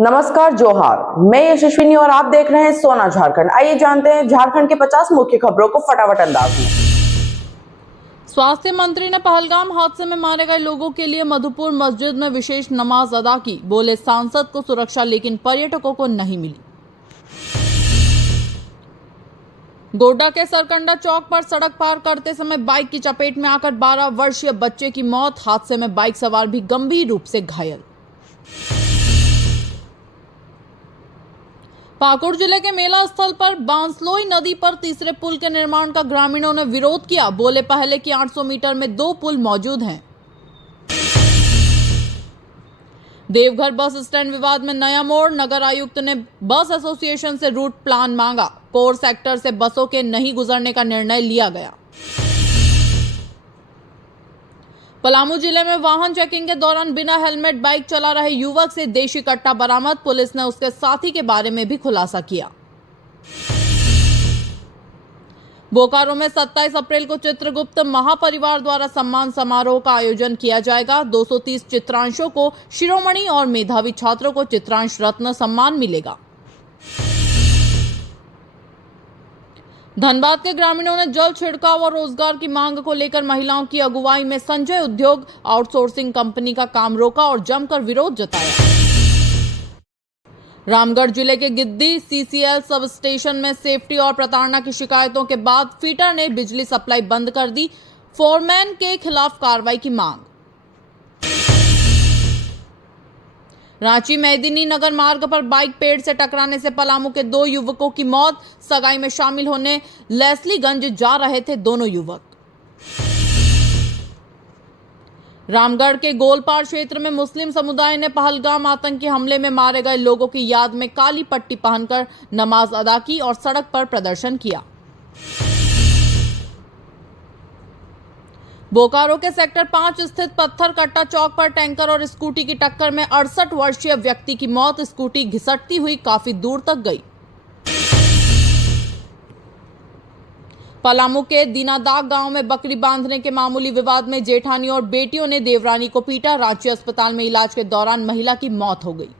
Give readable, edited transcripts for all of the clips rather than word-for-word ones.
नमस्कार, जोहार। मैं यशस्विनी और आप देख रहे हैं सोना झारखंड। आइए जानते हैं झारखंड के 50 मुख्य खबरों को फटाफट अंदाज में। स्वास्थ्य मंत्री ने पहलगाम हादसे में मारे गए लोगों के लिए मधुपुर मस्जिद में विशेष नमाज अदा की। बोले, सांसद को सुरक्षा लेकिन पर्यटकों को नहीं मिली। गोड्डा के सरकंडा चौक पर सड़क पार करते समय बाइक की चपेट में आकर 12 वर्षीय बच्चे की मौत। हादसे में बाइक सवार भी गंभीर रूप से घायल। पाकुड़ जिले के मेला स्थल पर बांसलोई नदी पर तीसरे पुल के निर्माण का ग्रामीणों ने विरोध किया। बोले, पहले की 800 मीटर में 2 पुल मौजूद हैं। देवघर बस स्टैंड विवाद में नया मोड़। नगर आयुक्त ने बस एसोसिएशन से रूट प्लान मांगा। कोर सेक्टर से बसों के नहीं गुजरने का निर्णय लिया गया। पलामू जिले में वाहन चेकिंग के दौरान बिना हेलमेट बाइक चला रहे युवक से देशी कट्टा बरामद। पुलिस ने उसके साथी के बारे में भी खुलासा किया। बोकारो में 27 अप्रैल को चित्रगुप्त महापरिवार द्वारा सम्मान समारोह का आयोजन किया जाएगा। 230 चित्रांशों को शिरोमणि और मेधावी छात्रों को चित्रांश रत्न सम्मान मिलेगा। धनबाद के ग्रामीणों ने जल छिड़काव और रोजगार की मांग को लेकर महिलाओं की अगुवाई में संजय उद्योग आउटसोर्सिंग कंपनी का काम रोका और जमकर विरोध जताया। रामगढ़ जिले के गिद्दी सीसीएल सब स्टेशन में सेफ्टी और प्रताड़ना की शिकायतों के बाद फीटर ने बिजली सप्लाई बंद कर दी। फोरमैन के खिलाफ कार्रवाई की मांग। रांची मेदिनी नगर मार्ग पर बाइक पेड़ से टकराने से पलामू के 2 युवकों की मौत। सगाई में शामिल होने लेस्लीगंज जा रहे थे दोनों युवक। रामगढ़ के गोलपाड़ क्षेत्र में मुस्लिम समुदाय ने पहलगाम आतंकी हमले में मारे गए लोगों की याद में काली पट्टी पहनकर नमाज अदा की और सड़क पर प्रदर्शन किया। बोकारो के सेक्टर 5 स्थित पत्थर कट्टा चौक पर टैंकर और स्कूटी की टक्कर में 68 वर्षीय व्यक्ति की मौत। स्कूटी घिसटती हुई काफी दूर तक गई। पलामू के दीनादाग गांव में बकरी बांधने के मामूली विवाद में जेठानी और बेटियों ने देवरानी को पीटा। रांची अस्पताल में इलाज के दौरान महिला की मौत हो गई।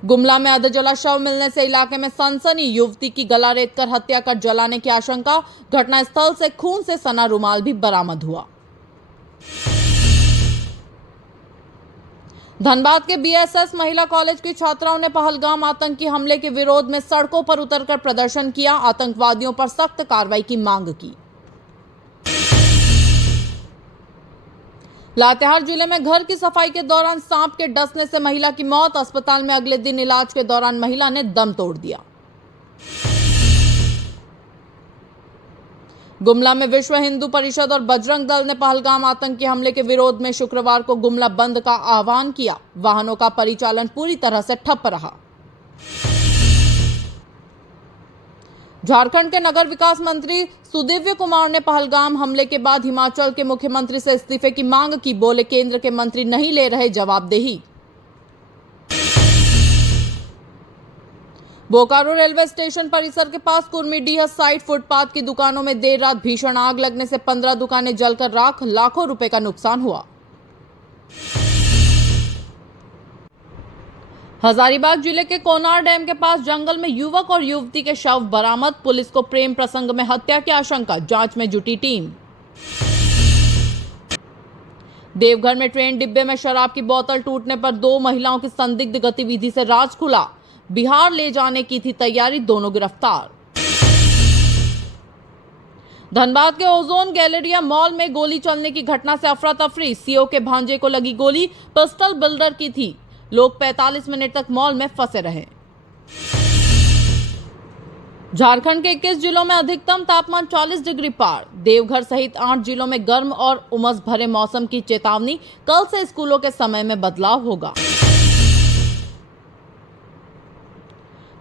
गुमला में अधजला शव मिलने से इलाके में सनसनी। युवती की गला रेतकर हत्या कर जलाने की आशंका। घटनास्थल से खून से सना रुमाल भी बरामद हुआ। धनबाद के बीएसएस महिला कॉलेज की छात्राओं ने पहलगाम आतंकी हमले के विरोध में सड़कों पर उतरकर प्रदर्शन किया। आतंकवादियों पर सख्त कार्रवाई की मांग की। लातेहार जिले में घर की सफाई के दौरान सांप के डसने से महिला की मौत। अस्पताल में अगले दिन इलाज के दौरान महिला ने दम तोड़ दिया। गुमला में विश्व हिंदू परिषद और बजरंग दल ने पहलगाम आतंकी हमले के विरोध में शुक्रवार को गुमला बंद का आह्वान किया। वाहनों का परिचालन पूरी तरह से ठप रहा। झारखंड के नगर विकास मंत्री सुदिव्य कुमार ने पहलगाम हमले के बाद हिमाचल के मुख्यमंत्री से इस्तीफे की मांग की। बोले, केंद्र के मंत्री नहीं ले रहे जवाबदेही। बोकारो रेलवे स्टेशन परिसर के पास कुर्मीडीह साइड फुटपाथ की दुकानों में देर रात भीषण आग लगने से 15 दुकानें जलकर राख। लाखों रुपए का नुकसान हुआ। हजारीबाग जिले के कोनार डैम के पास जंगल में युवक और युवती के शव बरामद। पुलिस को प्रेम प्रसंग में हत्या की आशंका। जांच में जुटी टीम। देवघर में ट्रेन डिब्बे में शराब की बोतल टूटने पर 2 महिलाओं की संदिग्ध गतिविधि से राज खुला। बिहार ले जाने की थी तैयारी, दोनों गिरफ्तार। धनबाद के ओजोन गैलेरिया मॉल में गोली चलने की घटना से अफरा तफरी। सीओ के भांजे को लगी गोली। पिस्टल बिल्डर की थी। लोग 45 मिनट तक मॉल में फंसे रहे। झारखंड के 21 जिलों में अधिकतम तापमान 40 डिग्री पार। देवघर सहित 8 जिलों में गर्म और उमस भरे मौसम की चेतावनी। कल से स्कूलों के समय में बदलाव होगा।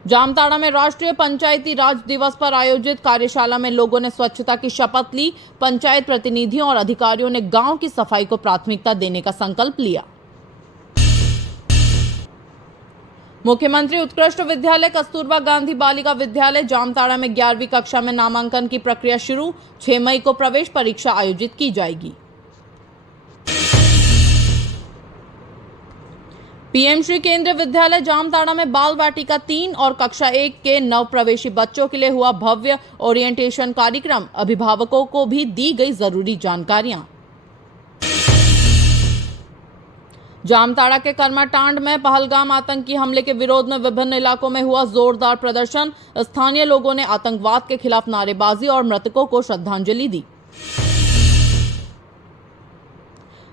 जामताड़ा में राष्ट्रीय पंचायती राज दिवस पर आयोजित कार्यशाला में लोगों ने स्वच्छता की शपथ ली। पंचायत प्रतिनिधियों और अधिकारियों ने गांव की सफाई को प्राथमिकता देने का संकल्प लिया। मुख्यमंत्री उत्कृष्ट विद्यालय कस्तूरबा गांधी बालिका विद्यालय जामताड़ा में 11वीं कक्षा में नामांकन की प्रक्रिया शुरू। 6 मई को प्रवेश परीक्षा आयोजित की जाएगी। पीएम श्री केंद्रीय विद्यालय जामताड़ा में बाल वाटिका 3 और कक्षा 1 के नव प्रवेशी बच्चों के लिए हुआ भव्य ओरिएंटेशन कार्यक्रम। अभिभावकों को भी दी गई जरूरी जानकारियां। जामताड़ा के कर्माटांड में पहलगाम आतंकी हमले के विरोध में विभिन्न इलाकों में हुआ जोरदार प्रदर्शन। स्थानीय लोगों ने आतंकवाद के खिलाफ नारेबाजी और मृतकों को श्रद्धांजलि दी।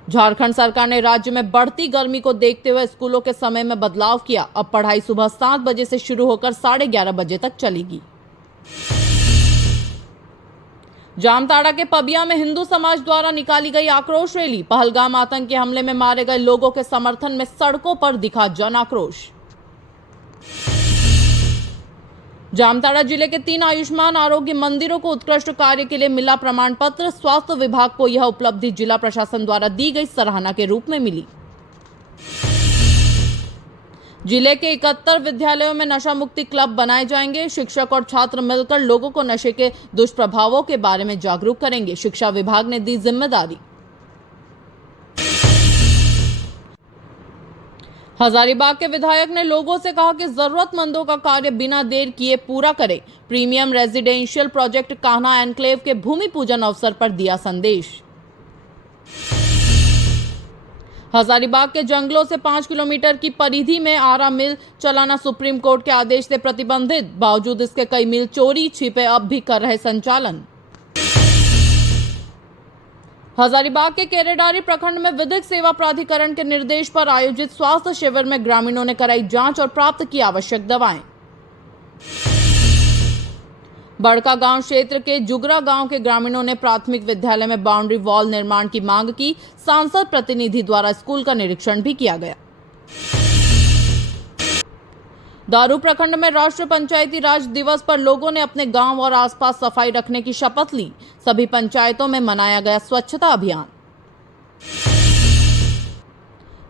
झारखंड सरकार ने राज्य में बढ़ती गर्मी को देखते हुए स्कूलों के समय में बदलाव किया। अब पढ़ाई सुबह 7 बजे से शुरू होकर 11:30 बजे तक चलेगी। जामताड़ा के पबिया में हिंदू समाज द्वारा निकाली गई आक्रोश रैली। पहलगाम आतंकी हमले में मारे गए लोगों के समर्थन में सड़कों पर दिखा जन आक्रोश। जामताड़ा जिले के 3 आयुष्मान आरोग्य मंदिरों को उत्कृष्ट कार्य के लिए मिला प्रमाण पत्र। स्वास्थ्य विभाग को यह उपलब्धि जिला प्रशासन द्वारा दी गई सराहना के रूप में मिली। जिले के 71 विद्यालयों में नशा मुक्ति क्लब बनाए जाएंगे। शिक्षक और छात्र मिलकर लोगों को नशे के दुष्प्रभावों के बारे में जागरूक करेंगे। शिक्षा विभाग ने दी जिम्मेदारी। हजारीबाग के विधायक ने लोगों से कहा कि जरूरतमंदों का कार्य बिना देर किए पूरा करें। Premium residential project Kanha enclave के भूमि पूजन अवसर पर दिया संदेश। हजारीबाग के जंगलों से 5 किलोमीटर की परिधि में आरा मिल चलाना सुप्रीम कोर्ट के आदेश से प्रतिबंधित। बावजूद इसके कई मिल चोरी छिपे अब भी कर रहे संचालन। हजारीबाग के केरेडारी प्रखंड में विधिक सेवा प्राधिकरण के निर्देश पर आयोजित स्वास्थ्य शिविर में ग्रामीणों ने कराई जांच और प्राप्त की आवश्यक दवाएं। बड़का गांव क्षेत्र के जुगरा गांव के ग्रामीणों ने प्राथमिक विद्यालय में बाउंड्री वॉल निर्माण की मांग की। सांसद प्रतिनिधि द्वारा स्कूल का निरीक्षण भी किया गया। दारू प्रखंड में राष्ट्रीय पंचायती राज दिवस पर लोगों ने अपने गांव और आसपास सफाई रखने की शपथ ली। सभी पंचायतों में मनाया गया स्वच्छता अभियान।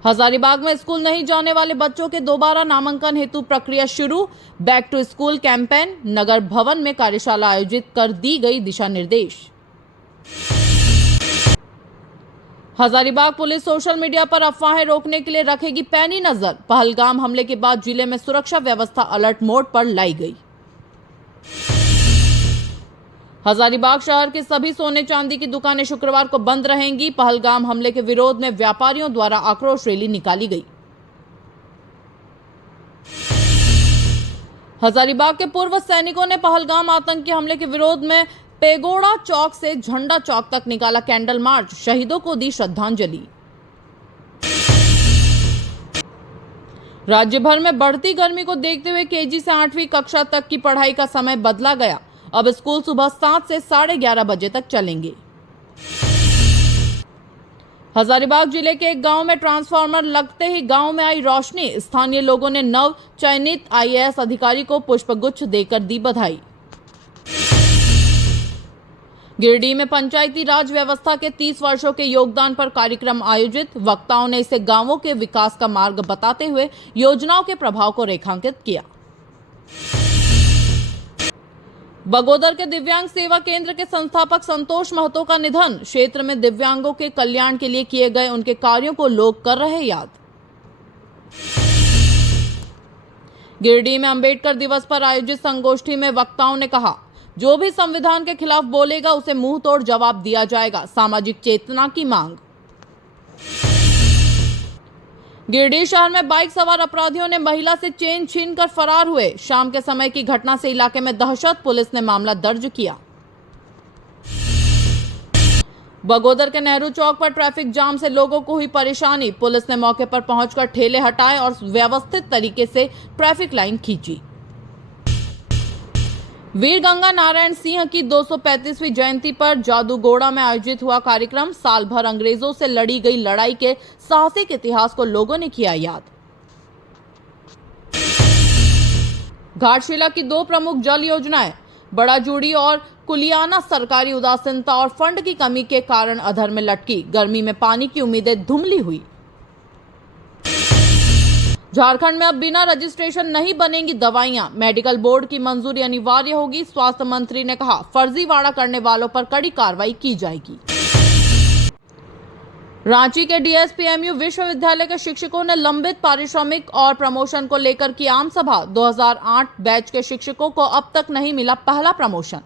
हजारीबाग में स्कूल नहीं जाने वाले बच्चों के दोबारा नामांकन हेतु प्रक्रिया शुरू। Back to school campaign. नगर भवन में कार्यशाला आयोजित कर दी गई दिशा निर्देश। हजारीबाग पुलिस सोशल मीडिया पर अफवाहें रोकने के लिए रखेगी पैनी नजर। पहलगाम हमले के बाद जिले में सुरक्षा व्यवस्था अलर्ट मोड पर लाई गई। हजारीबाग शहर के सभी सोने चांदी की दुकानें शुक्रवार को बंद रहेंगी। पहलगाम हमले के विरोध में व्यापारियों द्वारा आक्रोश रैली निकाली गई। हजारीबाग के पूर्व सैनिकों ने पहलगाम आतंकी हमले के विरोध में पेगोड़ा चौक से झंडा चौक तक निकाला कैंडल मार्च। शहीदों को दी श्रद्धांजलि। राज्य भर में बढ़ती गर्मी को देखते हुए केजी से 8वीं कक्षा तक की पढ़ाई का समय बदला गया। अब स्कूल सुबह 7 से 11:30 बजे तक चलेंगे। हजारीबाग जिले के एक गांव में ट्रांसफार्मर लगते ही गांव में आई रोशनी। स्थानीय लोगों ने नव चयनित आईएएस अधिकारी को पुष्पगुच्छ देकर दी बधाई। गिरिडीह में पंचायती राज व्यवस्था के 30 वर्षों के योगदान पर कार्यक्रम आयोजित। वक्ताओं ने इसे गांवों के विकास का मार्ग बताते हुए योजनाओं के प्रभाव को रेखांकित किया। बगोदर के दिव्यांग सेवा केंद्र के संस्थापक संतोष महतो का निधन। क्षेत्र में दिव्यांगों के कल्याण के लिए किए गए उनके कार्यों को लोग कर रहे याद। गिरिडीह में अंबेडकर दिवस पर आयोजित संगोष्ठी में वक्ताओं ने कहा, जो भी संविधान के खिलाफ बोलेगा उसे मुंह तोड़ जवाब दिया जाएगा। सामाजिक चेतना की मांग। गिरिडीह शहर में बाइक सवार अपराधियों ने महिला से चेन छीनकर फरार हुए। शाम के समय की घटना से इलाके में दहशत। पुलिस ने मामला दर्ज किया। बगोदर के नेहरू चौक पर ट्रैफिक जाम से लोगों को हुई परेशानी। पुलिस ने मौके पर पहुंचकर ठेले हटाए और व्यवस्थित तरीके से ट्रैफिक लाइन खींची। वीर गंगा नारायण सिंह की 235वीं जयंती पर जादूगोड़ा में आयोजित हुआ कार्यक्रम। साल भर अंग्रेजों से लड़ी गई लड़ाई के साहसिक इतिहास को लोगों ने किया याद। घाटशिला की 2 प्रमुख जल योजनाएं बड़ा जूड़ी और कुलियाना सरकारी उदासीनता और फंड की कमी के कारण अधर में लटकी। गर्मी में पानी की उम्मीदें धुंधली हुई। झारखंड में अब बिना रजिस्ट्रेशन नहीं बनेंगी दवाइयां। मेडिकल बोर्ड की मंजूरी अनिवार्य होगी। स्वास्थ्य मंत्री ने कहा, फर्जीवाड़ा करने वालों पर कड़ी कार्रवाई की जाएगी। रांची के डीएसपीएमयू विश्वविद्यालय के शिक्षकों ने लंबित पारिश्रमिक और प्रमोशन को लेकर की आम सभा। 2008 बैच के शिक्षकों को अब तक नहीं मिला पहला प्रमोशन।